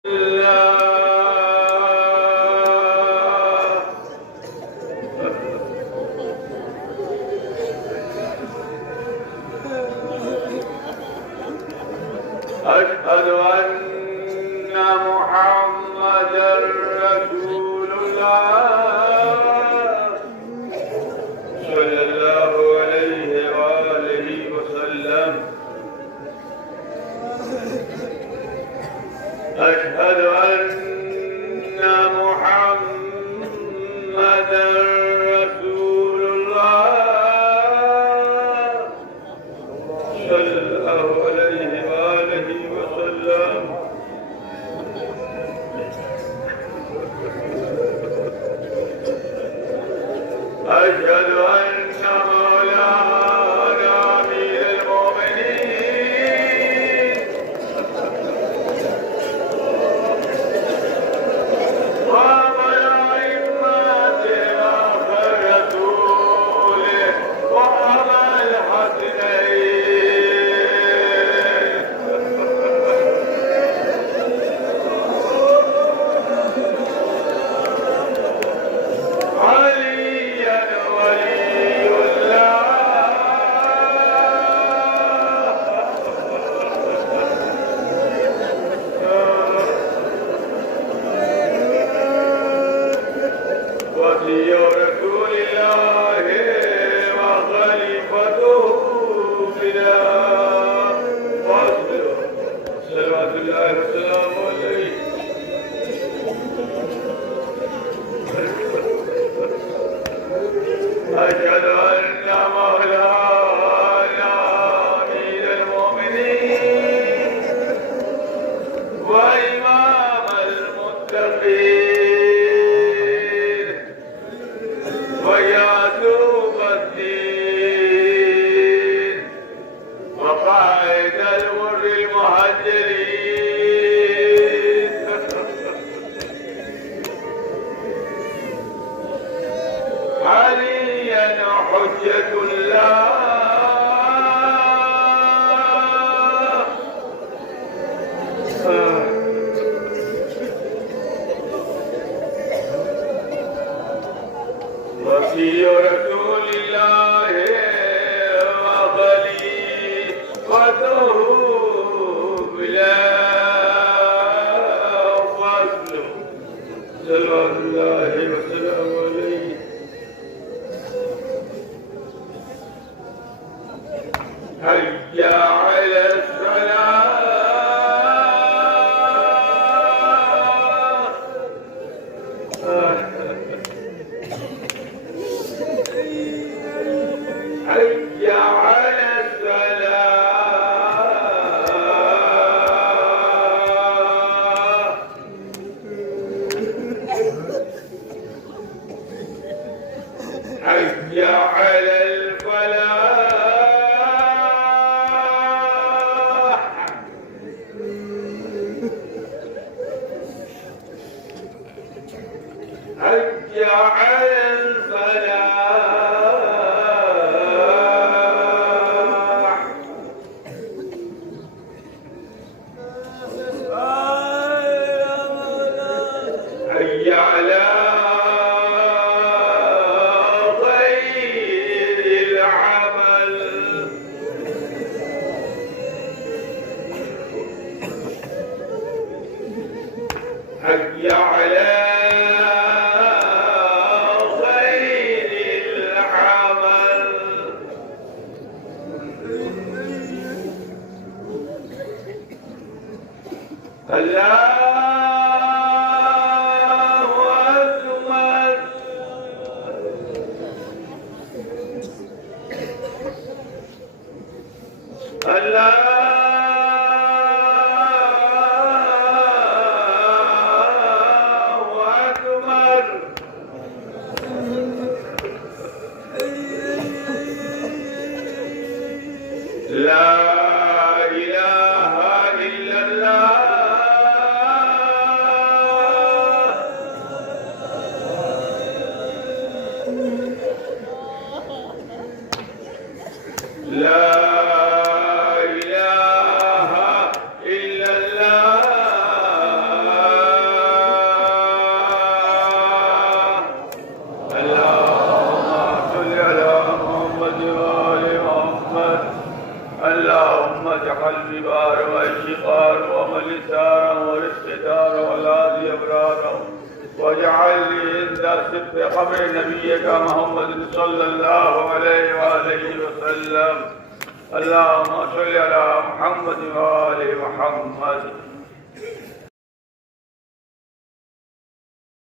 أشهد أن محمدًا رسول الله صلى الله عليه وآله وسلم. أشهد أن محمدًا رسول الله صلى الله عليه وآله وسلم. أشهد أن مولانا أمير المؤمنين وأبا الأئمة وآخر رسوله وأبا الحسنين عليا ولي الله ولي رسول الله وخليفته بنا فاصبر صلوات الله وسلامه عليه. أشهد أن مولانا أمير المؤمنين وإمام المتقين ويعقوب الدين وقائد الغر المهجرين عليا حجة الله وفي رسول الله وخليفته بلا فضل صلوات الله وسلامه عليه. حي على الصلاة حي على الصلاة حي على الفلاح حي على الفلاح. حي على خير العمل حي على خير العمل. الله أكبر. الله أكبر. لا إله إلا الله قلبي بار والشقار وملسار ورزق دار والهادي أبرار واجعل لي عند صدق قبر نبيك محمد صلى الله عليه وآله وسلم. اللهم صل على محمد وآل محمد.